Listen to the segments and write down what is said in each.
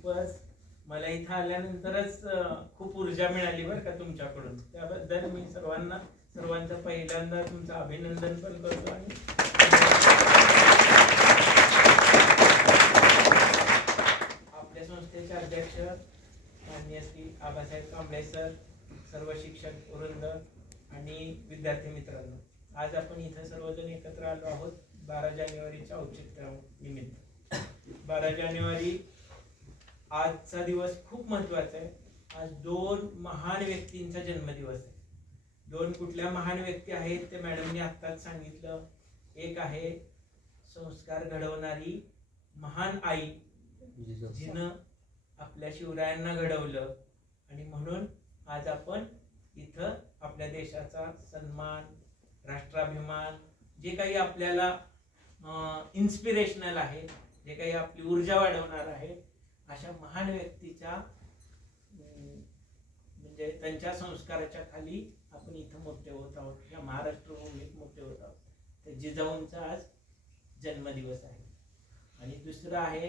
खूपच मला इथं आल्यानंतरच खूप ऊर्जा मिळाली बरं का तुमच्याकडून. त्याबद्दल मी सर्वांचं पहिल्यांदा तुमचं अभिनंदन पण करतो. आणि आपल्या संस्थेचे अध्यक्ष माननीय श्री आबासाहेब कांबळे सर, सर्व शिक्षक वृंद आणि विद्यार्थी मित्रांनो, आज आपण इथं सर्वजण एकत्र आलो आहोत 12 जानेवारीच्या औचित्यानिमित्त. 12 जानेवारी आजचा दिवस खूप महत्वाचा आहे. आज 2 महान व्यक्तींचा जन्मदिवस आहे. 2 कुठल्या महान व्यक्ती आहेत ते मॅडमनी आत्ताच सांगितलं. एक आहे संस्कार घडवणारी महान आई, जिनं आपल्या शिवरायांना घडवलं, आणि म्हणून आज आपण इथं आपल्या देशाचा सन्मान, राष्ट्राभिमान, जे काही आपल्याला इन्स्पिरेशनल आहे, जे काही आपली ऊर्जा वाढवणार आहे, अशा महान व्यक्तीच्या म्हणजे त्यांच्या संस्काराच्या खाली आपण इथं मोठे होत आहोत, या महाराष्ट्र भूमीत मोठे होत आहोत. तर जिजाऊंचा आज जन्मदिवस आहे. आणि दुसरं आहे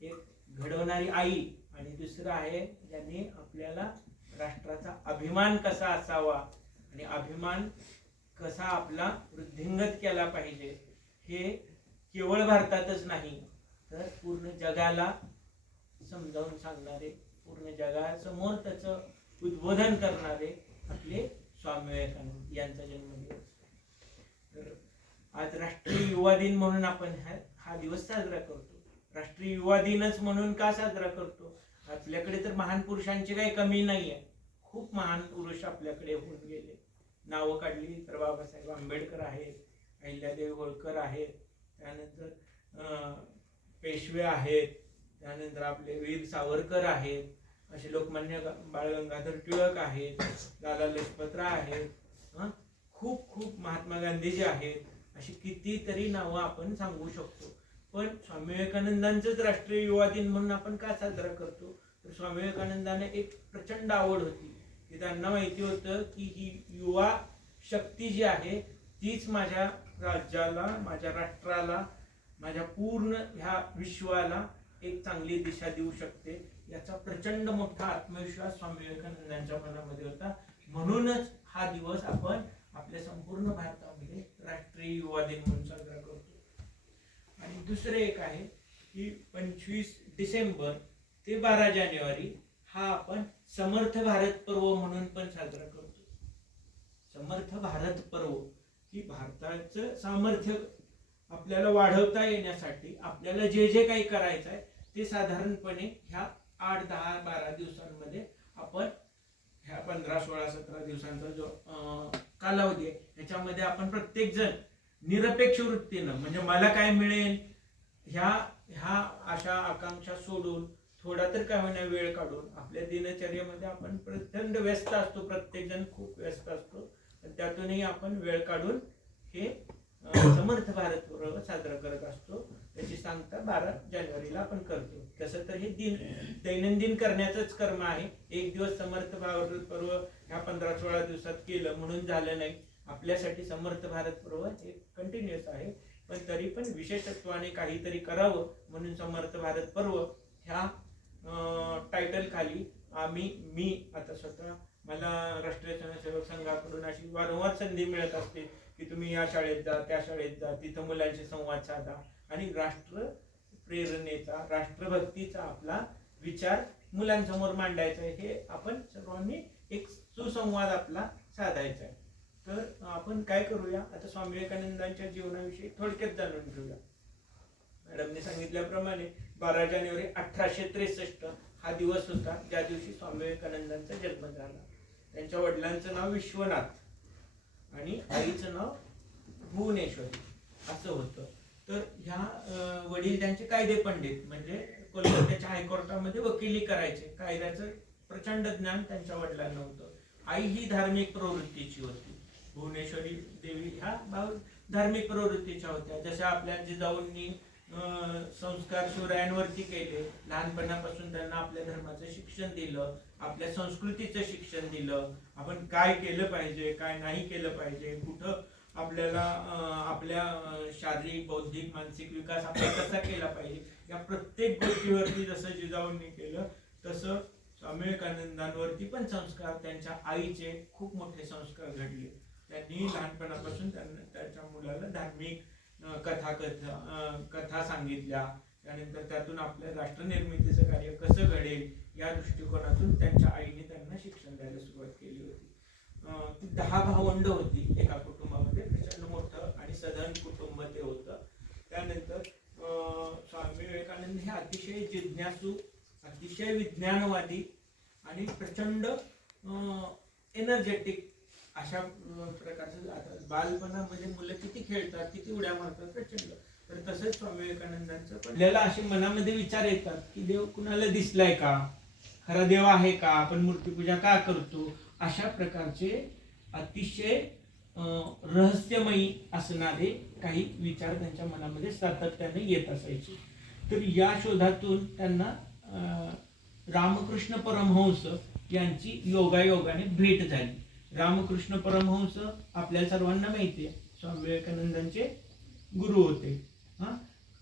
एक घडवणारी आई, आणि दुसरं आहे ज्यांनी आपल्याला राष्ट्राचा अभिमान कसा असावा आणि अभिमान कसा आपला वृद्धिंगत केला पाहिजे, हे केवळ भारतातच नाही तर पूर्ण जगाला समजावून सांगणारे, पूर्ण जगासमोर त्याचं उद्बोधन करणारे आपले स्वामी विवेकानंद यांचा जन्मदिवस. तर आज राष्ट्रीय युवा दिन म्हणून आपण हा दिवस साजरा करतो. राष्ट्रीय युवा दिनच म्हणून का साजरा करतो? आपल्याकडे तर महान पुरुषांची काही कमी नाही आहे. खूप महान पुरुष आपल्याकडे होऊन गेले. नावं काढली तर बाबासाहेब आंबेडकर आहेत, अहिल्यादेवी होळकर आहेत, त्यानंतर पेशवे आहेत, त्यानंतर आपले वीर सावरकर आहेत, असे लोकमान्य बाळ गंगाधर टिळक आहेत, दादा लजपतराय आहेत, खूप खूप महात्मा गांधीजी आहेत. अशी कितीतरी नावं आपण सांगू शकतो. पण स्वामी विवेकानंदांचंच राष्ट्रीय युवा दिन म्हणून आपण का साजरा करतो? तर स्वामी विवेकानंदांना एक प्रचंड आवड होती की त्यांना माहिती होतं की ही युवा शक्ती जी आहे तीच माझ्या राज्याला, माझ्या राष्ट्राला, माझ्या पूर्ण ह्या विश्वाला एक चांगली दिशा देऊ शकते. याचा प्रचंड मोठा आत्मविश्वास स्वामी विवेकानंदांच्या मनामध्ये होता. म्हणूनच हा दिवस आपण आपल्या संपूर्ण भारतामध्ये राष्ट्रीय युवा दिन म्हणून साजरा करतो. आणि दुसरे एक आहे की 25 डिसेंबर ते 12 जानेवारी हा आपण समर्थ भारत पर्व म्हणून पण साजरा करतो. समर्थ भारत पर्व की भारताचं सामर्थ्य आपल्याला वाढवता येण्यासाठी आपल्याला जे जे काही करायचं आहे ते साधारणपणे ह्या 8, 10, 12 दिवसांमध्ये आपण ह्या 15, 16, 17 दिवसांचा जो कालावधी आहे ह्याच्यामध्ये आपण प्रत्येक जण निरपेक्ष वृत्तीनं, म्हणजे मला काय मिळेल ह्या आशा आकांक्षा सोडून थोडा तर काय होईना वेळ काढून आपल्या दिनचर्येमध्ये आपण प्रचंड व्यस्त असतो, प्रत्येक जण खूप व्यस्त असतो, त्यातूनही आपण वेळ काढून हे समर्थ भारत पर्व साजरा करत असतो. त्याची सांगता 12 जानेवारीला आपण करतो. तसं तर हे दैनंदिन करण्याचंच कर्म आहे. एक दिवस समर्थ भारत पर्व ह्या 15-16 दिवसात केलं म्हणून झालं नाही. आपल्यासाठी समर्थ भारत पर्व हे कंटिन्युअस आहे. पण तरी पण विशेषत्वाने काहीतरी करावं म्हणून समर्थ भारत पर्व ह्या टायटल खाली मी आता स्वतः मला राष्ट्रीय स्वयंसेवक संघाकडून अशी वारंवार संधी मिळत असते की तुम्ही या शाळेत जा, त्या शाळेत जा, तिथं मुलांशी संवाद साधा आणि राष्ट्र प्रेरणेचा, राष्ट्रभक्तीचा आपला विचार मुलांसमोर मांडायचा आहे. हे आपण सर्वांनी एक सुसंवाद आपला साधायचा आहे. तर आपण काय करूया, आता स्वामी विवेकानंदांच्या जीवनाविषयी थोडक्यात जाणून घेऊया. मॅडमने सांगितल्याप्रमाणे 12 जानेवारी 1863 हा दिवस होता ज्या दिवशी स्वामी विवेकानंदांचा जन्म झाला. त्यांच्या वडिलांचं नाव विश्वनाथ आणि आईचं नाव भुवनेश्वरी असं होतं. तर ह्या वडील त्यांचे कायदे पंडित, म्हणजे कोलकात्याच्या हायकोर्टामध्ये वकिली करायचे. कायद्याचं प्रचंड ज्ञान त्यांच्या वडिलांना होतं. आई ही धार्मिक प्रवृत्तीची होती. भुवनेश्वरी देवी ह्या धार्मिक प्रवृत्तीच्या होत्या. जशा आपल्या जिजाऊंनी संस्कार शिवरायांवरती केले, लहानपणापासून त्यांना आपल्या धर्माचं शिक्षण दिलं, आपल्या संस्कृतीचं शिक्षण दिलं, आपण काय केलं पाहिजे, काय नाही केलं पाहिजे, कुठं आपल्याला आपल्या शारीरिक बौद्धिक मानसिक विकास आपला कसा केला पाहिजे, या प्रत्येक गोष्टीवरती जसं जिजाऊंनी केलं तसं स्वामी विवेकानंदांवरती पण संस्कार, त्यांच्या आईचे खूप मोठे संस्कार घडले. त्यांनी लहानपणापासून त्याच्या मुलाला धार्मिक कथा सांगितल्या. त्यानंतर त्यातून आपल्या राष्ट्रनिर्मितीचं कार्य कसं घडेल या दृष्टिकोनातून त्यांच्या आईने त्यांना शिक्षण द्यायला सुरुवात केली होती. ती 10 भावंड होती एका कुटुंबामध्ये, प्रचंड मोठं आणि सधन कुटुंब ते होतं. त्यानंतर स्वामी विवेकानंद हे अतिशय जिज्ञासू, अतिशय विज्ञानवादी आणि प्रचंड एनर्जेटिक अशा प्रकारचं. आता बालपणामध्ये मुलं किती खेळतात, किती उड्या मारतात प्रचंड, तर तसंच स्वामी विवेकानंदांचं पण आपल्याला असे मनामध्ये विचार येतात की देव कुणाला दिसलाय का, खरा देव आहे का, आपण मूर्तीपूजा का करतो, अशा प्रकारचे अतिशय रहस्यमयी असणारे काही विचार त्यांच्या मनामध्ये सातत्याने येत असायचे. तर या शोधातून त्यांना रामकृष्ण परमहंस यांची योगायोगाने भेट झाली. रामकृष्ण परमहंस आपल्या सर्वांना माहिती आहे, स्वामी विवेकानंदांचे गुरु होते.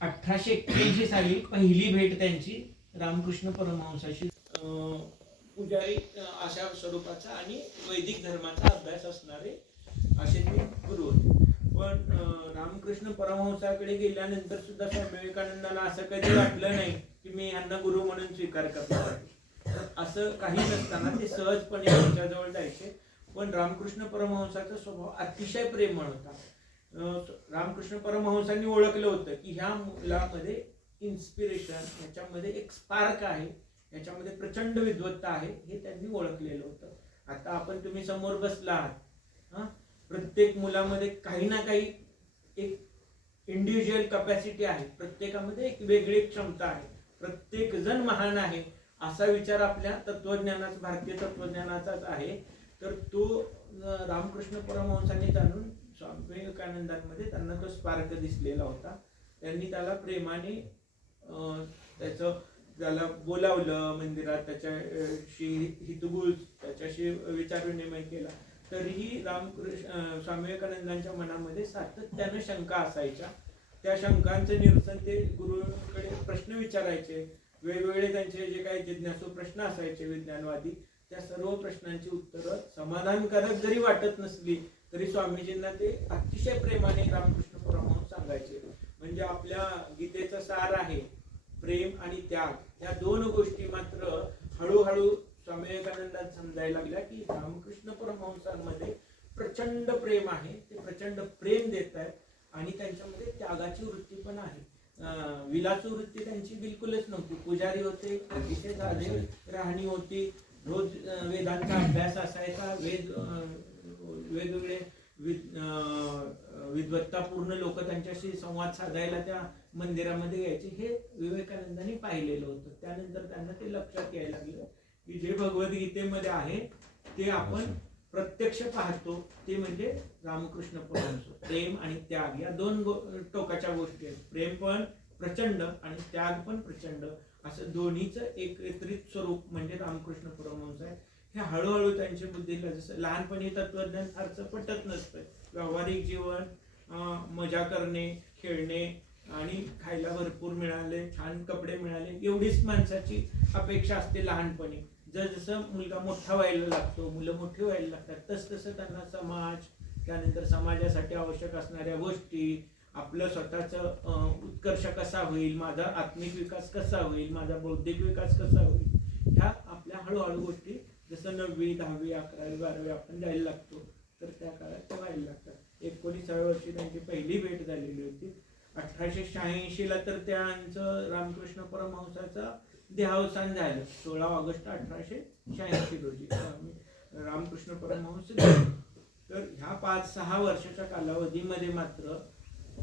1881 साली पहिली भेट त्यांची रामकृष्ण परमहंसाशी. पुजारी अशा स्वरूपाचा आणि वैदिक धर्माचा अभ्यास असणारे असे ते गुरु होते. पण रामकृष्ण परमहंसाकडे गेल्यानंतर सुद्धा स्वामी विवेकानंदाला असं कधी वाटलं नाही की मी यांना गुरु म्हणून स्वीकार करणार. असं काही नसताना ते सहजपणे त्यांच्याजवळ जायचे. पण रामकृष्ण परमहंसाचा स्वभाव अतिशय प्रेमळ होता. रामकृष्ण परमहंसांनी ओळखलं होतं की ह्या मुलामध्ये इन्स्पिरेशन, याच्यामध्ये एक स्पार्क आहे, याच्यामध्ये प्रचंड विद्वत्ता आहे, हे त्यांनी ओळखलेलं होतं. आता आपण तुम्ही समोर बसला आहात, प्रत्येक मुलामध्ये काही ना काही एक इंडिव्हिज्युअल कपॅसिटी आहे, प्रत्येकामध्ये एक वेगळी क्षमता आहे, प्रत्येक जण महान आहे असा विचार आपल्या तत्वज्ञानाचा, भारतीय तत्वज्ञानाचाच आहे. तर तो रामकृष्ण परमहंसांनी जाणून स्वामी विवेकानंदांमध्ये त्यांना तो स्पार्क दिसलेला होता. त्यांनी त्याला प्रेमाने त्याला बोलावलं मंदिरात, त्याच्याशी हितगुज, त्याच्याशी विचार विनिमय केला. तरीही स्वामी विवेकानंदांच्या मनामध्ये सातत्यानं शंका असायच्या. त्या शंकांचं निरसन ते गुरुकडे प्रश्न विचारायचे. वेगवेगळे त्यांचे जे काही जिज्ञासू प्रश्न असायचे विज्ञानवादी, त्या सर्व प्रश्नांची उत्तरं समाधानकारक जरी वाटत नसली तरी स्वामीजींना ते अतिशय प्रेमाने रामकृष्ण परमहंस सांगायचे. म्हणजे आपल्या गीतेचा सार आहे प्रेम आणि त्याग, या दोन गोष्टी मात्र हळूहळू स्वामी विवेकानंदांना समजायला लागल्या की रामकृष्ण परमहंसांमध्ये प्रचंड प्रेम आहे, ते प्रचंड प्रेम देत आहेत आणि त्यांच्यामध्ये त्यागाची वृत्ती पण आहे. विलासू वृत्ती त्यांची बिलकुलच नव्हती. पुजारी होते, अतिशय साधे राहणी होती, रोज वेदांचा अभ्यास असायचा, वेगवेगळे विद्वत्तापूर्ण लोक त्यांच्याशी संवाद साधायला त्या मंदिरामध्ये यायचे. हे विवेकानंदांनी पाहिलेलं होतं. त्यानंतर त्यांना ते लक्षात यायला लागलं की जे भगवद्गीतेमध्ये आहे ते आपण प्रत्यक्ष पाहतो ते म्हणजे रामकृष्ण परमहंस. प्रेम आणि त्याग या दोन टोकाच्या गोष्टी आहेत. प्रेम पण प्रचंड आणि त्याग पण प्रचंड, असं दोन्हीचं एकत्रित स्वरूप म्हणजे रामकृष्ण परमहंस आहे. हे हळूहळू त्यांच्या बुद्धीला, जसं लहानपणी तत्वज्ञान फारसं पटत नसतं, व्यावहारिक जीवन, मजा करणे, खेळणे आणि खायला भरपूर मिळाले, छान कपडे मिळाले, एवढीच माणसाची अपेक्षा असते लहानपणी. जसं मुलगा मोठा व्हायला लागतो, मुलं मोठी व्हायला लागतात, तसतसं त्यांना समाज, त्यानंतर समाजासाठी आवश्यक असणाऱ्या गोष्टी, आपलं स्वतःचं उत्कर्ष कसा होईल, माझा आत्मिक विकास कसा होईल, माझा बौद्धिक विकास कसा होईल, ह्या आपल्या हळूहळू गोष्टी जसं 9वी 10वी 11वी 12वी आपण जायला लागतो तर त्या काळात ते व्हायला लागतात. 19व्या वर्षी त्यांची पहिली भेट झालेली होती. 1886ला तर त्यांचं रामकृष्ण परमहंसाचा देहावसान झालं. 16 ऑगस्ट 1886 रोजी रामकृष्ण परमहंस. तर ह्या 5-6 वर्षाच्या कालावधीमध्ये मात्र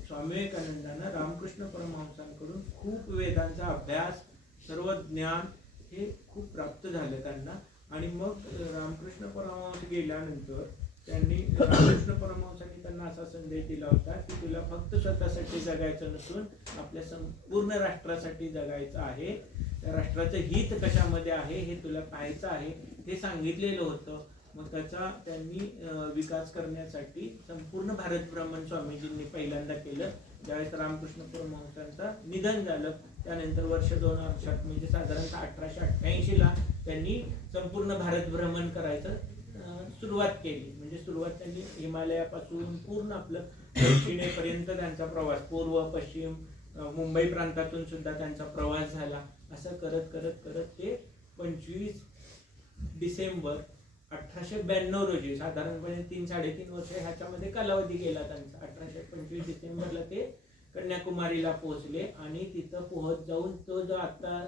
स्वामी विवेकानंदांना रामकृष्ण परमहंसांकडून खूप वेदांचा अभ्यास, सर्व ज्ञान हे खूप प्राप्त झालं त्यांना. आणि मग रामकृष्ण परमहंस गेल्यानंतर त्यांनी रामकृष्ण परमहंसांनी त्यांना असा संदेश दिला होता की तुला फक्त स्वतःसाठी जगायचं नसून आपल्या संपूर्ण राष्ट्रासाठी जगायचं आहे. त्या राष्ट्राचं हित कशामध्ये आहे हे तुला पाहायचं आहे, हे सांगितलेलं होतं. मग त्याचा त्यांनी विकास करण्यासाठी संपूर्ण भारत भ्रमण स्वामीजींनी पहिल्यांदा केलं. ज्यावेळेस रामकृष्ण परमहंसांचं निधन झालं त्यानंतर वर्ष 2000 म्हणजे साधारणतः 1888ला त्यांनी संपूर्ण भारत भ्रमण करायचं सुरुवात केली. म्हणजे सुरुवात त्यांनी हिमालयापासून पूर्ण आपलं दक्षिणेपर्यंत त्यांचा प्रवास, पूर्व पश्चिम मुंबई प्रांतातून सुद्धा त्यांचा प्रवास झाला. असं करत करत करत ते 25 डिसेंबर 1892 रोजी, साधारणपणे 3-3.5 वर्ष ह्याच्यामध्ये कालावधी गेला त्यांचा. 1825 डिसेंबरला ते कन्याकुमारीला पोहोचले आणि तिथं पोहोच जाऊन तो जो आता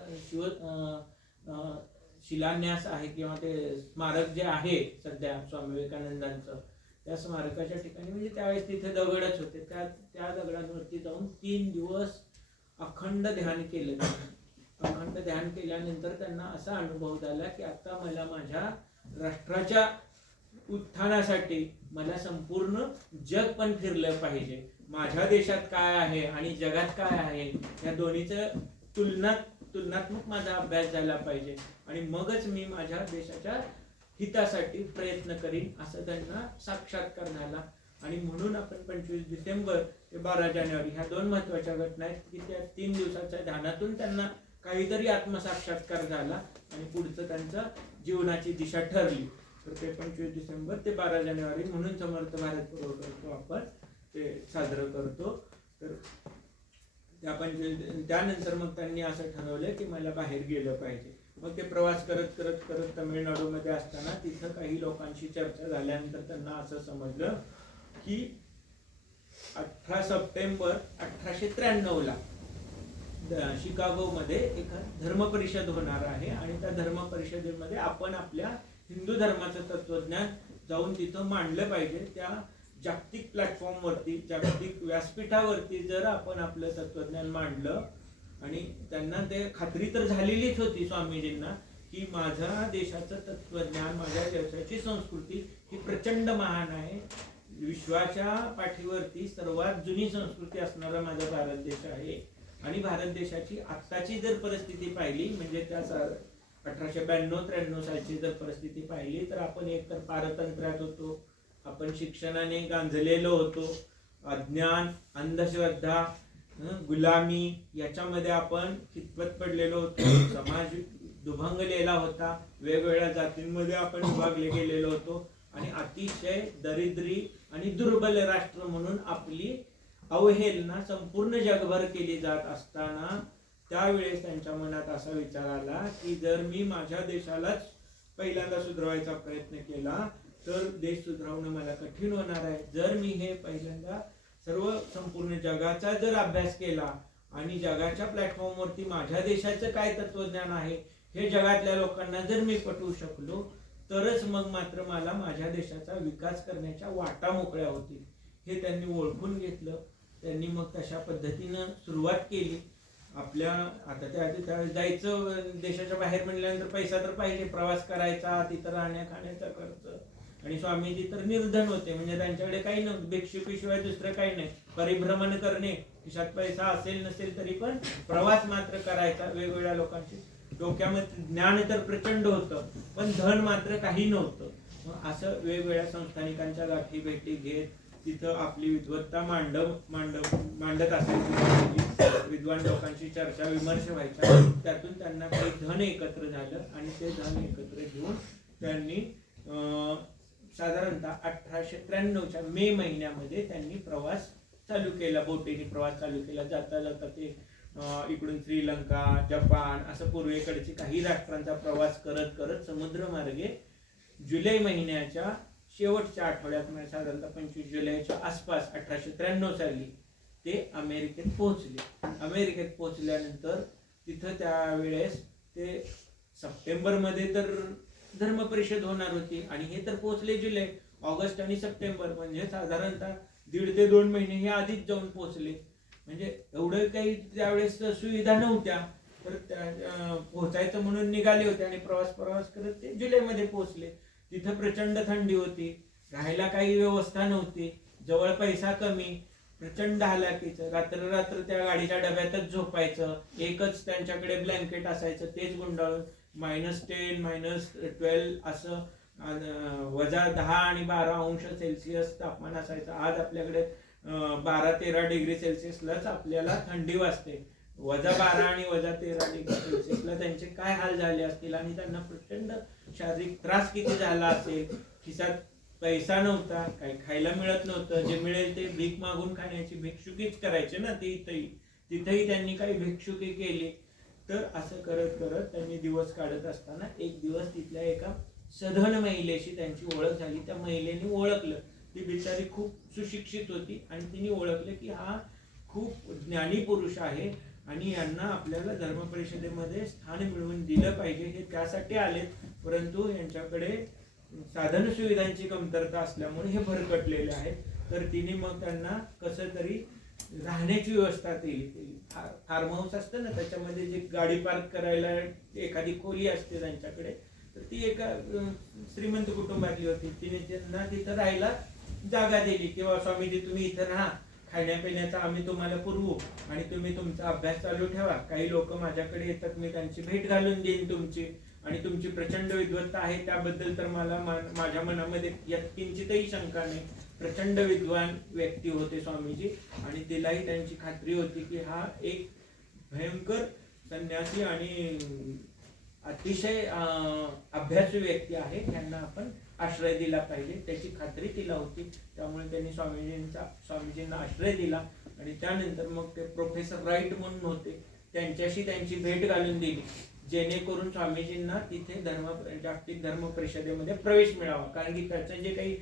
शिलान्यास आहे किंवा ते स्मारक जे आहे सध्या स्वामी विवेकानंदांचं, त्या स्मारकाच्या ठिकाणी म्हणजे त्यावेळेस तिथे दगडच होते, त्या दगडांवरती जाऊन 3 दिवस अखंड ध्यान केलं. अखंड ध्यान केल्यानंतर त्यांना असा अनुभव झाला की आता मला माझ्या राष्ट्राच्या उत्थानासाठी मला संपूर्ण जग पण फिरलं पाहिजे. माझ्या देशात काय आहे आणि जगात काय आहे या दोन्हीचं तुलनात्मक माझा अभ्यास झाला पाहिजे आणि मगच मी माझ्या देशाच्या हितासाठी प्रयत्न करीन असं त्यांना साक्षात्कार झाला. आणि म्हणून आपण 25 डिसेंबर ते 12 जानेवारी ह्या 2 महत्वाच्या घटना आहेत की त्या 3 दिवसाच्या ध्यानातून त्यांना काहीतरी आत्मसाक्षात्कार झाला आणि पुढचं त्यांच्या जीवनाची दिशा ठरली. तर ते 25 डिसेंबर ते 12 जानेवारी म्हणून समर्थ भारत पर्व करतो आपण, ते साजरं करतो. तर त्यानंतर मग त्यांनी असं ठरवलं की मला बाहेर गेलं पाहिजे. मग ते प्रवास करत करत करत तमिळनाडूमध्ये असताना तिथं काही लोकांशी चर्चा झाल्यानंतर त्यांना असं समजलं की 18 सप्टेंबर 1893ला शिकागोमध्ये एक धर्म परिषद होणार आहे आणि त्या धर्म परिषदेमध्ये आपण आपल्या हिंदू धर्माचं तत्वज्ञान जाऊन तिथं मांडलं पाहिजे. त्या जागतिक प्लॅटफॉर्मवरती, जागतिक व्यासपीठावरती जर आपण आपलं तत्वज्ञान मांडलं, आणि त्यांना ते खात्री तर झालेलीच होती स्वामीजींना की माझ्या देशाचं तत्वज्ञान, माझ्या देशाची संस्कृती ही प्रचंड महान आहे. विश्वाच्या पाठीवरती सर्वात जुनी संस्कृती असणारा माझा भारत देश आहे आणि भारत देशाची आत्ताची जर परिस्थिती पाहिली म्हणजे त्या 1892-93 सालची जर परिस्थिती पाहिली तर आपण एकतर पारतंत्र्यात होतो, आपण शिक्षणाने गांजलेलो होतो, अज्ञान, अंधश्रद्धा, गुलामी याच्यामध्ये आपण कितपत पडलेलो होतो, समाज दुभंगलेला होता, वेगवेगळ्या जातींमध्ये आपण विभागले गेलेलो होतो आणि अतिशय दरिद्री आणि दुर्बल राष्ट्र म्हणून आपली अवहेलना संपूर्ण जगभर केली जात असताना त्यावेळेस त्यांच्या मनात असा विचार आला की जर मी माझ्या देशालाच पहिल्यांदा सुधारवायचा प्रयत्न केला तर देश सुधारवणं मला कठीण होणार आहे. जर मी हे पहिल्यांदा संपूर्ण जगाचा जर अभ्यास केला आणि जगाच्या प्लॅटफॉर्मवरती माझ्या देशाचं काय तत्वज्ञान आहे हे जगातल्या लोकांना जर मी पटवू शकलो तरच मग मात्र मला माझ्या देशाचा विकास करण्याच्या वाटा मोकळ्या होतील. हे त्यांनी ओळखून घेतलं. त्यांनी मग तशा पद्धतीनं सुरुवात केली. आपल्या आता त्या जायचं देशाच्या बाहेर म्हणल्यानंतर पैसा तर पाहिजे, प्रवास करायचा, तिथं राहण्या खाण्याचा खर्च, आणि स्वामीजी तर निर्धन होते म्हणजे त्यांच्याकडे काही नव्हतं, भिक्षुकीशिवाय दुसरं काही नाही. परिभ्रमण करणे, खिशात पैसा असेल नसेल तरी पण प्रवास मात्र करायचा वेगवेगळ्या लोकांशी. डोक्यामध्ये ज्ञान तर प्रचंड होतं पण धन मात्र काही नव्हतं. मग असं वेगवेगळ्या संस्थानिकांच्या गाठी भेटी घेत तिथं आपली विद्वत्ता मांडत असायची. विद्वान लोकांशी चर्चा विमर्श व्हायचा, त्यातून त्यांना काही धन एकत्र झालं आणि ते धन एकत्र घेऊन त्यांनी साधारणतः 1893च्या मे महिन्यामध्ये त्यांनी प्रवास चालू केला, बोटीने प्रवास चालू केला. जाता जाता ते इकडून श्रीलंका, जपान असं पूर्वेकडची काही राष्ट्रांचा प्रवास करत करत समुद्रमार्गे जुलै महिन्याच्या शेवटच्या आठवड्यात म्हणजे साधारणतः 25 जुलैच्या आसपास 1893 साली ते अमेरिकेत पोहोचले. अमेरिकेत पोहोचल्यानंतर तिथं त्यावेळेस ते सप्टेंबरमध्ये तर धर्म परिषद होणार होती आणि हे तर पोहोचले जुलै, ऑगस्ट आणि सप्टेंबर म्हणजे साधारणतः 1.5 ते 2 महिने हे आधीच जाऊन पोहोचले. म्हणजे एवढं काही त्यावेळेस सुविधा नव्हत्या, तर पोहोचायचं म्हणून निघाले होते आणि प्रवास करत ते जुलैमध्ये पोहोचले. तिथं प्रचंड थंडी होती, राहायला काही व्यवस्था नव्हती, जवळ पैसा कमी, प्रचंड हालाकीचं. रात्र त्या गाडीच्या डब्यातच झोपायचं, एकच त्यांच्याकडे ब्लँकेट असायचं, तेच गुंडाळून -10, -12 असं -10 आणि 12 अंश सेल्सिअस तापमान असायचं. आज आपल्याकडे 12-13 डिग्री सेल्सिअसलाच आपल्याला थंडी वाजते. -12 आणि -13 डिग्री सेल्सिअसला त्यांचे काय हाल झाले असतील आणि त्यांना प्रचंड शारीरिक त्रास किती झाला असेल. खिशात पैसा नव्हता, काही खायला मिळत नव्हतं, जे मिळेल ते भीक मागून खाण्याची भिक्षुकीच करायचे ना ते. तिथेही त्यांनी काही भिक्षुकी केली. तर असं करत करत त्यांनी दिवस काढत असताना एक दिवस तिथल्या एका सधन महिलेशी त्यांची ओळख झाली. त्या महिलेने ओळखलं, ती बिचारी खूप सुशिक्षित होती आणि तिने ओळखलं की हा खूप ज्ञानी पुरुष आहे आणि यांना आपल्याला धर्म परिषदेमध्ये स्थान मिळवून दिलं पाहिजे. हे त्यासाठी आलेत, परंतु यांच्याकडे साधन सुविधांची कमतरता असल्यामुळे हे भरकटलेले आहेत. तर तिने मग त्यांना कसं तरी राहण्याची व्यवस्था केली. फार्म हाऊस असतं ना, त्याच्यामध्ये जे गाडी पार्क करायला एखादी खोली असते त्यांच्याकडे, तर ती एका श्रीमंत कुटुंबातली होती. तिने त्यांना तिथं राहायला जागा दिली किंवा स्वामीजी तुम्ही इथं राहा, खाण्यापिण्याचा आम्ही तुम्हाला पुरवू आणि तुम्ही तुमचा अभ्यास चालू ठेवा. काही लोक माझ्याकडे येतात, मी त्यांची भेट घालून देईन तुमची, आणि तुमची प्रचंड विद्वत्ता आहे त्याबद्दल तर मला माझ्या मनामध्ये यात किंचितही शंका नाही. प्रचंड विद्वान व्यक्ती होते स्वामीजी आणि तिलाही त्यांची खात्री होती की हा एक भयंकर संन्यासी आणि अतिशय अभ्यासू व्यक्ती आहे, त्यांना आपण आश्रय दिला पाहिजे, त्याची खात्री तिला होती. त्यामुळे त्यांनी स्वामीजींना आश्रय दिला आणि त्यानंतर मग ते प्रोफेसर राईट म्हणून होते, त्यांच्याशी त्यांची भेट घालून दिली, जेणेकरून स्वामीजींना तिथे जागतिक धर्म परिषदेमध्ये प्रवेश मिळावा. कारण की त्याचं जे काही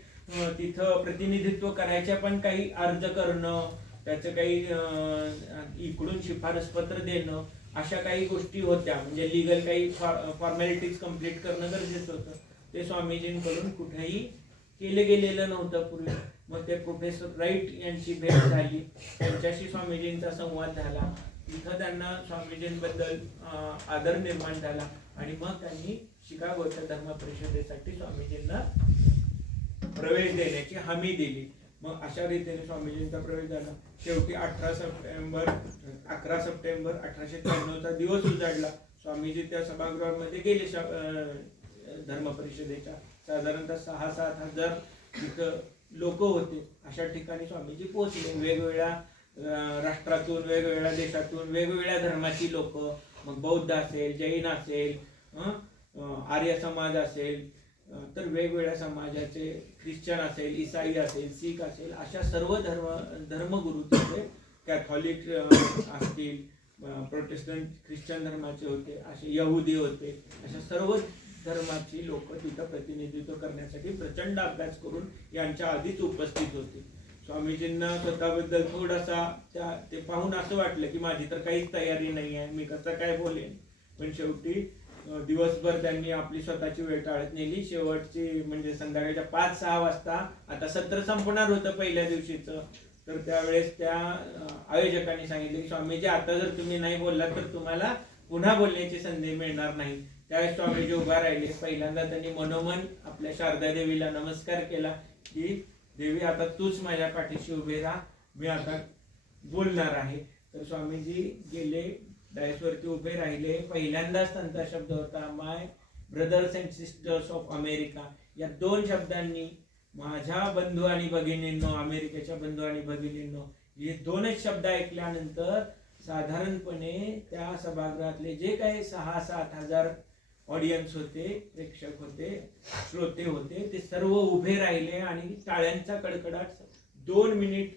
तिथं प्रतिनिधित्व करायचे पण काही अर्ज करणं, त्याचं काही इकडून शिफारस पत्र देणं, अशा काही गोष्टी होत्या. म्हणजे लिगल काही फॉर्मॅलिटीज कम्प्लीट करणं गरजेचं होतं. ते स्वामीजींकडून कुठेही केलं गेलेलं नव्हतं पूर्वी. मग ते प्रोफेसर राईट यांची भेट झाली, त्यांच्याशी स्वामीजींचा संवाद झाला. तिथं त्यांना स्वामीजींबद्दल आदर निर्माण झाला आणि मग त्यांनी शिकागोच्या धर्म परिषदेसाठी स्वामीजींना प्रवेश देण्याची हमी दिली. मग अशा रीतीने स्वामीजींचा प्रवेश झाला. शेवटी 11 सप्टेंबर 1893 दिवस उजाडला. स्वामीजी त्या सभागृहामध्ये गेले धर्म परिषदेच्या. साधारणतः 6-7 हजार तिथं लोक होते. अशा ठिकाणी स्वामीजी पोहोचले. वेगवेगळ्या राष्ट्रातून, वेगवेगळ्या देशातून, वेगवेगळ्या धर्माची लोक, मग बौद्ध असेल, जैन असेल, आर्य समाज असेल, तर वेगवेगळ्या समाजाचे, ख्रिश्चन असेल, ईसाई असेल, शीख असेल, अशा सर्व धर्मगुरू तिथे, कॅथॉलिक असतील, प्रोटेस्टंट ख्रिश्चन धर्माचे होते, असे यहुदी होते, अशा सर्व धर्माची लोक तिथं प्रतिनिधित्व करण्यासाठी प्रचंड अभ्यास करून यांच्या आधीच उपस्थित होते. स्वामीजींना स्वतःबद्दल थोडासा ते पाहून असं वाटलं की माझी तर काहीच तयारी नाही आहे, मी कसं काय बोलेन. पण शेवटी दिवसभर त्यांनी आपली स्वतःची वेळ टाळत नेली. शेवटची म्हणजे संध्याकाळच्या 5-6 वाजता आता सत्र संपणार होतं पहिल्या दिवशीचं. तर त्यावेळेस त्या आयोजकांनी सांगितले की स्वामीजी आता जर तुम्ही नाही बोललात तर तुम्हाला पुन्हा बोलण्याची संधी मिळणार नाही. त्यावेळेस स्वामीजी उभा राहिले. पहिल्यांदा त्यांनी मनोमन आपल्या शारदा देवीला नमस्कार केला की देवी आता तूच माझ्या पाठीशी उभे राहा, मी आता बोलणार आहे. तर स्वामीजी गेले, डायसवरती उभे राहिले. पहिल्यांदाच त्यांचा शब्द होता my brothers and sisters of America. या 2 शब्दांनी माझ्या बंधू आणि भगिनींनो, अमेरिकेच्या बंधू आणि भगिनींनो, हे 2च शब्द ऐकल्यानंतर साधारणपणे त्या सभागृहातले जे काही 6-7 हजार ऑडियन्स होते, प्रेक्षक होते, श्रोते होते, ते सर्व उभे राहिले आणि टाळ्यांचा कडकडाट 2 मिनिट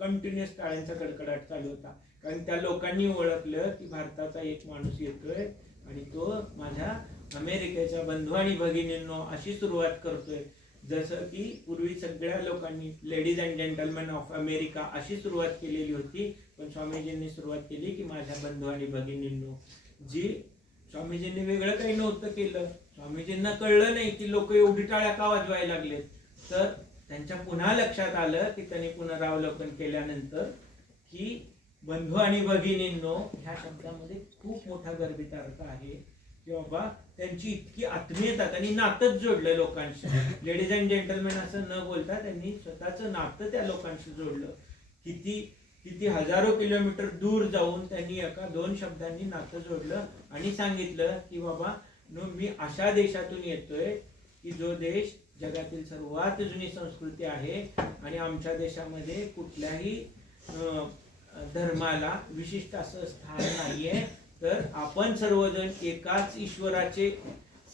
कंटिन्युअस टाळ्यांचा कडकडाट चालू होता. कारण त्या लोकांनी ओळखलं की भारताचा एक माणूस येतोय आणि तो माझ्या अमेरिकेच्या बंधू आणि भगिनींनो अशी सुरुवात करतोय. जसं की पूर्वी सगळ्या लोकांनी ladies and gentleman of America अशी सुरुवात केलेली होती, पण स्वामीजींनी सुरुवात केली की माझ्या बंधू आणि भगिनींनो. जी स्वामीजींनी वेगळं काही नव्हतं केलं. स्वामीजींना कळलं नाही की लोक एवढी टाळ्या का वाजवायला लागलेत. तर त्यांच्या पुन्हा लक्षात आलं की त्यांनी पुनरावलोकन केल्यानंतर की बंधू आणि भगिनींनो ह्या शब्दामध्ये खूप मोठा गर्भित अर्थ आहे की बाबा त्यांची इतकी आत्मीयता, त्यांनी नातंच जोडलं लोकांशी. लेडीज अँड जेंटलमॅन असं न बोलता त्यांनी स्वतःचं नातं त्या लोकांशी जोडलं. किती हजारो किलोमीटर दूर जाऊन त्यांनी एका 2 शब्दांनी नातं जोडलं आणि सांगितलं की बाबा मी अशा देशातून येतोय की जो देश जगातील सर्वात जुनी संस्कृती आहे आणि आमच्या देशामध्ये कुठल्याही धर्माला विशिष्ट असं स्थान नाहीये, तर आपण सर्वजण एकाच ईश्वराचे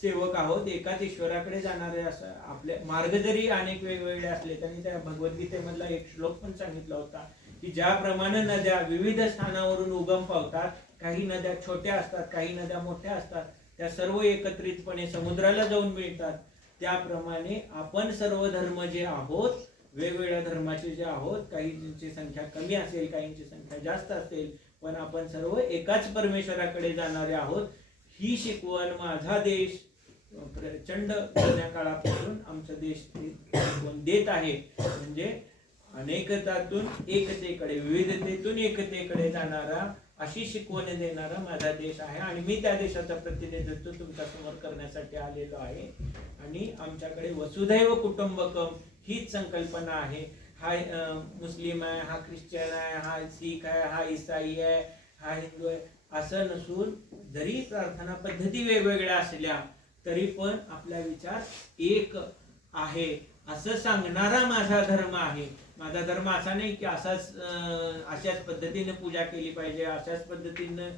सेवक आहोत, एकाच ईश्वराकडे जाणारे. असं आपले मार्ग जरी अनेक वेगवेगळे असले त्यांनी त्या भगवद्गीतेमधला एक श्लोक पण सांगितला होता की ज्याप्रमाणे नद्या विविध स्थानावरून उगम पावतात, काही नद्या छोट्या असतात, काही नद्या मोठ्या असतात, त्या सर्व एकत्रितपणे समुद्राला जाऊन मिळतात, त्याप्रमाणे आपण सर्व धर्म जे आहोत, वेगवेगळ्या धर्माचे जे आहोत, काहींची संख्या कमी असेल, काहींची संख्या जास्त असेल, पण आपण सर्व एकाच परमेश्वराकडे जाणारे आहोत. ही शिकवण माझा देश प्रचंड जुन्या काळापासून आमचा देश शिकवण देत आहे. म्हणजे अनेकतातून एकतेकडे, विविधतेतून एकतेकडे जाणारा, अशी शिकवण देणारा माझा देश आहे आणि मी त्या देशाचं प्रतिनिधित्व तुमच्या समोर करण्यासाठी आलेलो आहे. आणि आमच्याकडे वसुधैव कुटुंबकम हीच संकल्पना आहे. हा मुस्लिम आहे, हा ख्रिश्चन आहे, हा सिख आहे, हा ईसाई आहे, हा हिंदू आहे, असं नसून जरी प्रार्थना पद्धती वेगवेगळ्या असल्या तरी पण आपला विचार एक आहे असं सांगणारा माझा धर्म आहे. माझा धर्म असा नाही की अशाच पद्धतीने पूजा केली पाहिजे, अशाच पद्धतीने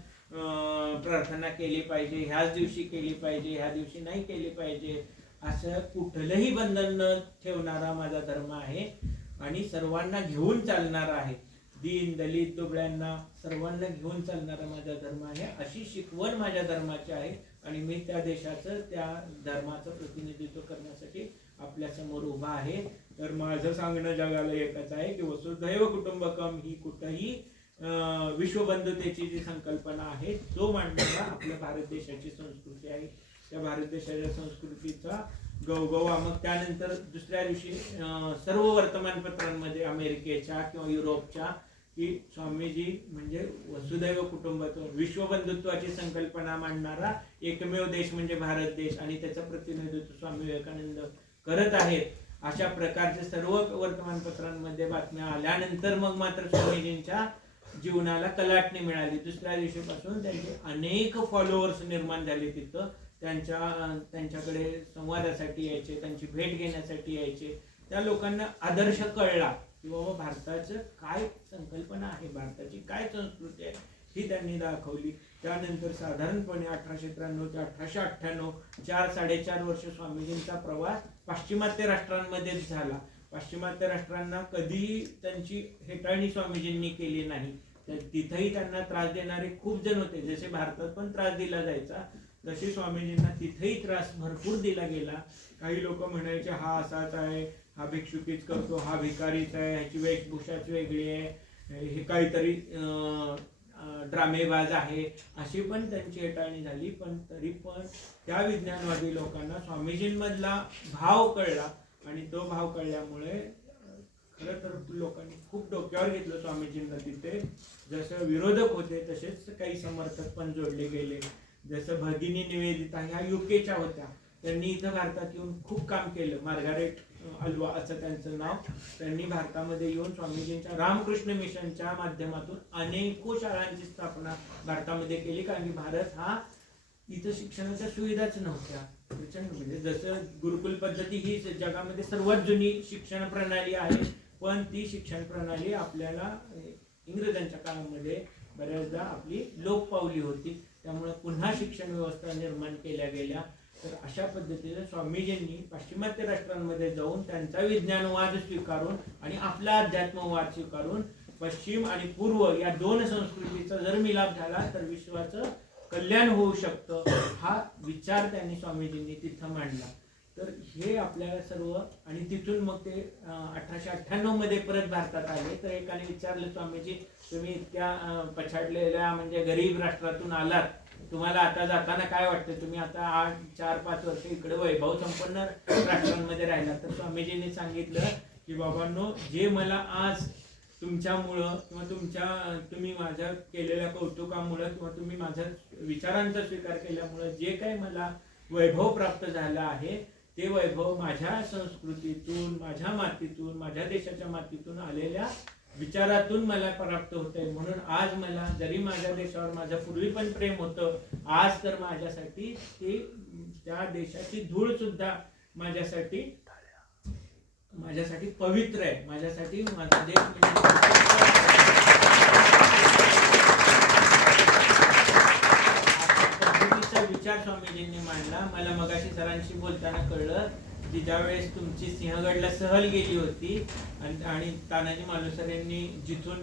प्रार्थना केली पाहिजे, ह्याच दिवशी केली पाहिजे, ह्या दिवशी नाही केली पाहिजे, असं कुठलंही बंधन न ठेवणारा माझा धर्म आहे आणि सर्वांना घेऊन चालणारा आहे. दीन दलित दुबळ्यांना सर्वांना घेऊन चालणारा माझा धर्म आहे. अशी शिकवण माझ्या धर्माची आहे आणि मी त्या देशाचं, त्या धर्माचं प्रतिनिधित्व करण्यासाठी आपल्या समोर उभा आहे. तर माझं सांगणं जगाला एकच आहे की वसुधैव कुटुंबकम ही कुठेही विश्वबंधुतेची जी संकल्पना आहे तो मांडणारा आपल्या भारत देशाची संस्कृती आहे. त्या भारत देशाच्या संस्कृतीचा गवगवा मग त्यानंतर दुसऱ्या दिवशी सर्व वर्तमानपत्रांमध्ये अमेरिकेच्या किंवा युरोपच्या की स्वामीजी म्हणजे वसुधैव कुटुंबकम, विश्वबंधुत्वाची संकल्पना मांडणारा एकमेव देश म्हणजे भारत देश आणि त्याचं प्रतिनिधित्व स्वामी विवेकानंद करत आहेत. अशा प्रकारचे सर्व वर्तमानपत्रांमध्ये बातम्या आल्यानंतर मग मात्र स्वामीजींच्या जीवनाला कलाटणी मिळाली. दुसऱ्या दिवशीपासून त्यांचे अनेक फॉलोअर्स निर्माण झाले. तिथं त्यांच्याकडे संवादासाठी यायचे, त्यांची भेट घेण्यासाठी यायचे. त्या लोकांना आदर्श कळला की बाबा भारताचं काय संकल्पना आहे, भारताची काय संस्कृती आहे ही त्यांनी दाखवली. त्यानंतर साधारणपणे 1893 ते 1898 4-4.5 वर्ष स्वामीजींचा प्रवास पाश्चिमात्य राष्ट्रांमध्येच झाला. पाश्चिमात्य राष्ट्रांना कधी त्यांची हेटाळणी स्वामीजींनी केली नाही. तर तिथेही त्यांना त्रास देणारे खूप जण होते. जसे भारतात पण त्रास दिला जायचा तसे स्वामीजींना तिथेही त्रास भरपूर दिला गेला. काही लोक म्हणायचे हा असाच आहे, हा भिक्षुकीच करतो, हा भिकारीच आहे, ह्याची वेशभूषाच वेगळी आहे, हे काहीतरी ड्रामेबाज आहे, अशी पण त्यांची हेटाळणी झाली. पण तरी पण त्या विज्ञानवादी लोकांना स्वामीजींमधला भाव कळला आणि तो भाव कळल्यामुळे खरं तर लोकांनी खूप डोक्यावर घेतलं स्वामीजींना. तिथे जसं विरोधक होते तसेच काही समर्थक पण जोडले गेले. जसं भगिनी निवेदिता ह्या युकेच्या होत्या, त्यांनी इथं भारतात येऊन खूप काम केलं. मार्गारेट अल्वा असं त्यांचं नाव. त्यांनी भारतामध्ये येऊन स्वामीजींच्या रामकृष्ण मिशनच्या माध्यमातून अनेको शाळांची स्थापना भारतामध्ये केली. कारण की भारत हा इथं शिक्षणाच्या सुविधाच नव्हत्या प्रचंड. म्हणजे जसं गुरुकुल पद्धती ही जगामध्ये सर्वात जुनी शिक्षण प्रणाली आहे, पण ती शिक्षण प्रणाली आपल्याला इंग्रजांच्या काळामध्ये बऱ्याचदा आपली लोप पावली होती. त्यामुळे पुन्हा शिक्षण व्यवस्था निर्माण केल्या गेल्या. तर अशा पद्धतीने स्वामीजींनी पाश्चिमात्य राष्ट्रांमध्ये जाऊन त्यांचा विज्ञानवाद स्वीकारून आणि आपला अध्यात्मवाद स्वीकारून पश्चिम आणि पूर्व या दोन संस्कृतीचा जर मिलाप झाला तर विश्वाचं कल्याण होऊ शकतं, हा विचार त्यांनी स्वामीजींनी तिथं मांडला. तर हे आपल्याला सर्व आणि तिथून मग ते 1898 मध्ये परत भारतात आले. तर एकाने विचारलं, स्वामीजी तुम्ही इतक्या पछाडलेल्या म्हणजे गरीब राष्ट्रातून आलात, तुम्हाला आता जाताना काय वाटतं? तुम्ही आता 4-5 वर्ष इकडे वैभव संपन्न राष्ट्रांमध्ये राहिला. तर स्वामीजींनी सांगितलं की बाबांनो, जे मला आज तुमच्यामुळं किंवा तुम्ही माझ्या केलेल्या कौतुकामुळं किंवा तुम्ही माझ्या विचारांचा स्वीकार केल्यामुळं जे काही मला वैभव प्राप्त झालं आहे ते वैभव माझ्या संस्कृतीतून, माझ्या मातीतून, माझ्या देशाच्या मातीतून आलेल्या विचारातून मला प्राप्त होतंय. म्हणून आज मला जरी माझ्या देशावर माझ्या पूर्वी पण प्रेम होतं, आज तर माझ्यासाठी ते त्या देशाची धूळ सुद्धा माझ्यासाठी पवित्र आहे, माझ्यासाठी माझा देश म्हणजे पद्धतीचा विचार स्वामीजींनी मांडला. मला मगाशी सरांशी बोलताना कळलं की ज्यावेळेस तुमची सिंहगडला सहल गेली होती आणि तानाजी मालुसरे यांनी जिथून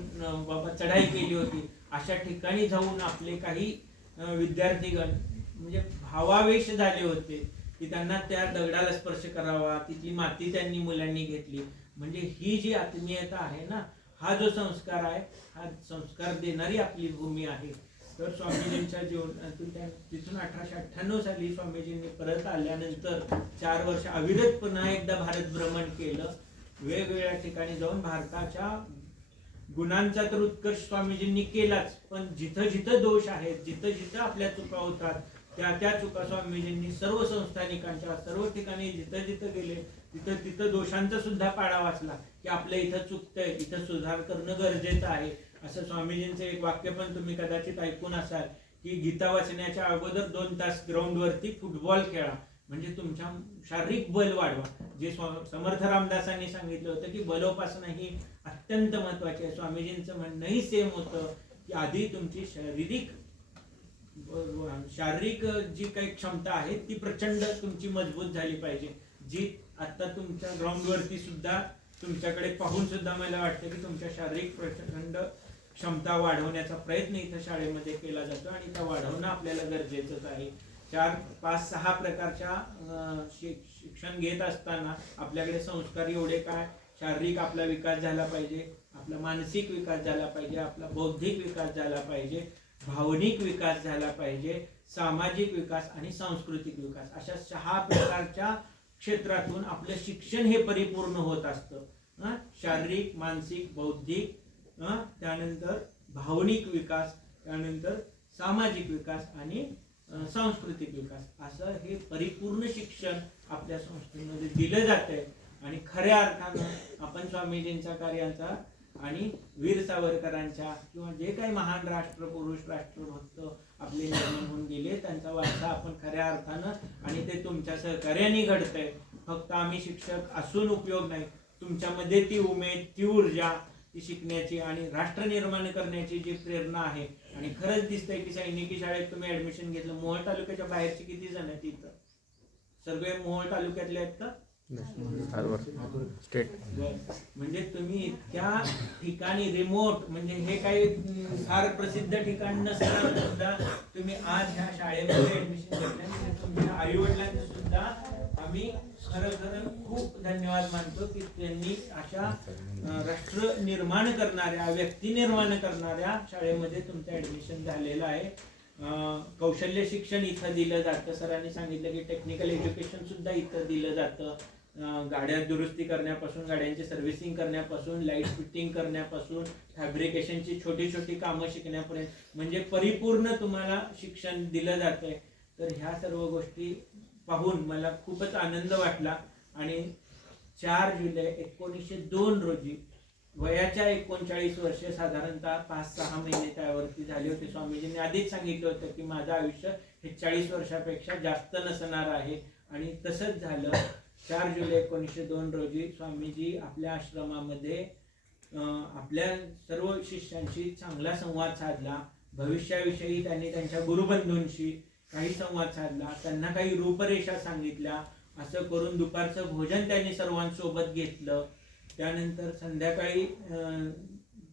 बाबा चढाई केली होती, अशा ठिकाणी जाऊन आपले काही विद्यार्थीगण म्हणजे भावावेश झाले होते की त्यांना त्या दगडाला स्पर्श करावा, तिथली माती त्यांनी मुलांनी घेतली. म्हणजे ही जी आत्मीयता आहे ना, हा जो संस्कार आहे, हा संस्कार देणारी आपली भूमी आहे. तर स्वामीजींच्या जीवनातून तिथून 1898 साली स्वामीजींनी परत आल्यानंतर 4 वर्ष अविरत पुन्हा एकदा भारत भ्रमण केलं. वेगवेगळ्या ठिकाणी जाऊन भारताच्या गुणांचा तर उत्कर्ष स्वामीजींनी केलाच, पण जिथं जिथं दोष आहेत, जिथं जिथं आपल्या चुका होतात, त्या चुका स्वामीजींनी सर्व संस्थानिकांच्या सर्व ठिकाणी जिथं जिथं गेले तिथं तिथं दोषांचा सुद्धा पाडा वाचला की आपल्या इथं चुकतंय, इथं सुधार करणं गरजेचं आहे. असं स्वामीजींचं एक वाक्य पण तुम्ही कदाचित ऐकून असाल की गीता वाचण्याच्या अगोदर 2 तास ग्राउंडवरती फुटबॉल खेळा, म्हणजे तुमच्या शारीरिक बल वाढवा. जे समर्थ रामदासांनी सांगितलं होतं की बलोपासना ही अत्यंत महत्वाची आहे. स्वामीजींचं म्हणणंही सेम होतं की आधी तुमची शारीरिक जी काही क्षमता आहे ती प्रचंड तुमची मजबूत झाली पाहिजे. जी आता तुमच्या ग्राउंडवरती सुद्धा तुमच्याकडे पाहून सुद्धा मला वाटतं की तुमच्या शारीरिक प्रचंड क्षमता वाढवण्याचा प्रयत्न इथं शाळेमध्ये केला जातो आणि त्या वाढवणं आपल्याला गरजेचंच आहे. 4, 5, 6 प्रकारच्या शिक्षण घेत असताना आपल्याकडे संस्कार एवढे काय, शारीरिक आपला विकास झाला पाहिजे, आपला मानसिक विकास झाला पाहिजे, आपला बौद्धिक विकास झाला पाहिजे, भावनिक विकास झाला पाहिजे, सामाजिक विकास आणि सांस्कृतिक विकास, अशा 6 प्रकारच्या क्षेत्रातून आपलं शिक्षण हे परिपूर्ण होत असतं. शारीरिक, मानसिक, बौद्धिक, त्यानंतर भावनिक विकास, त्यानंतर सामाजिक विकास आणि सांस्कृतिक विकास, असं हे परिपूर्ण शिक्षण आपल्या संस्थेमध्ये दिलं जातंय. आणि खऱ्या अर्थानं आपण स्वामीजींच्या कार्यांचा आणि वीर सावरकरांच्या किंवा जे काही महान राष्ट्रपुरुष राष्ट्रभक्त आपले निर्माण होऊन गेले त्यांचा वारसा आपण खऱ्या अर्थानं, आणि ते तुमच्या सहकार्याने घडतंय. फक्त आम्ही शिक्षक असून उपयोग नाही, तुमच्यामध्ये ती उमेद, ती ऊर्जा, ती शिकण्याची आणि राष्ट्र निर्माण करण्याची जी प्रेरणा आहे. आणि खरंच दिसतंय की सैनिकी शाळेत तुम्ही ऍडमिशन घेतलं, मोहोळ तालुक्याच्या बाहेरची किती जण आहेत इथं? सगळे मोहोळ तालुक्यातले आहेत का? स्टेट. म्हणजे तुम्ही इतक्या ठिकाणी रिमोट, म्हणजे हे काही फार प्रसिद्ध ठिकाण नसताना सुद्धा तुम्ही आज ह्या शाळेमध्ये ऍडमिशन घेतल्याने तुमच्या आई वडिलांना सुद्धा आम्ही खरं खूप धन्यवाद मानतो की त्यांनी अशा राष्ट्र निर्माण करणाऱ्या, व्यक्ती निर्माण करणाऱ्या शाळेमध्ये तुमचं ऍडमिशन झालेलं आहे. कौशल्य शिक्षण इथं दिलं जातं. सरांनी सांगितलं की टेक्निकल एज्युकेशन सुद्धा इथं दिलं जातं. गाड्या दुरुस्ती करण्यापासून, गाड्यांची सर्व्हिसिंग करण्यापासून, लाईट फिटिंग करण्यापासून, फॅब्रिकेशनची छोटी छोटी कामं शिकण्यापर्यंत, म्हणजे परिपूर्ण तुम्हाला शिक्षण दिलं जातंय. तर ह्या सर्व गोष्टी पाहून मला खूपच आनंद वाटला. आणि 4 जुलै 1902 रोजी वयाच्या 39 वर्षे, साधारणतः 5-6 महिने त्यावरती झाले होते. स्वामीजींनी आधीच सांगितलं होतं की माझं आयुष्य हे 40 वर्षापेक्षा जास्त नसणार आहे, आणि तसंच झालं. 4 जुलै 1902 रोजी स्वामीजी आपल्या आश्रमामध्ये आपल्या सर्व शिष्यांशी चांगला संवाद साधला. भविष्याविषयी त्यांनी त्यांच्या गुरुबंधूंशी काही संवाद साधला, त्यांना काही रूपरेषा सांगितल्या. असं करून दुपारचं भोजन त्यांनी सर्वांसोबत घेतलं. त्यानंतर संध्याकाळी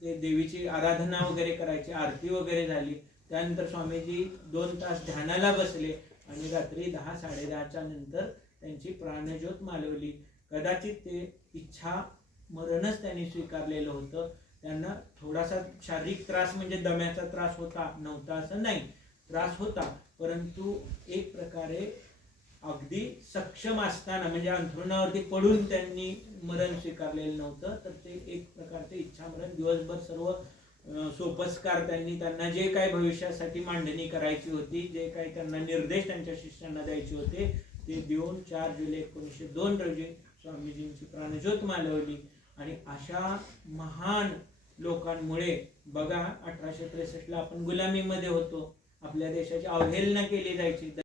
ते देवीची आराधना वगैरे करायची, आरती वगैरे झाली. त्यानंतर स्वामीजी 2 तास ध्यानाला बसले आणि रात्री 10-10:30च्या नंतर त्यांची प्राणज्योत मालवली. कदाचित ते इच्छा मरणच त्यांनी स्वीकारलेलं होतं. त्यांना थोडासा शारीरिक त्रास, म्हणजे दम्याचा त्रास होता, नव्हता असं नाही, त्रास होता, परंतु एक प्रकारे अगदी सक्षम असताना, म्हणजे अंथरुणावरती पडून त्यांनी मरण स्वीकारलेलं नव्हतं. तर ते एक प्रकारचे इच्छा मरण, दिवसभर सर्व सोपस्कार त्यांना जे काही भविष्यासाठी मांडणी करायची होती, जे काही त्यांना निर्देश त्यांच्या शिष्यांना द्यायचे होते, ते देऊन 4 जुलै 1902 रोजी स्वामीजींची प्राणज्योत मालवली. आणि अशा महान लोकांमुळे बघा, 1863ला आपण गुलामीमध्ये होतो, आपल्या देशाची अवहेलना केली जायची.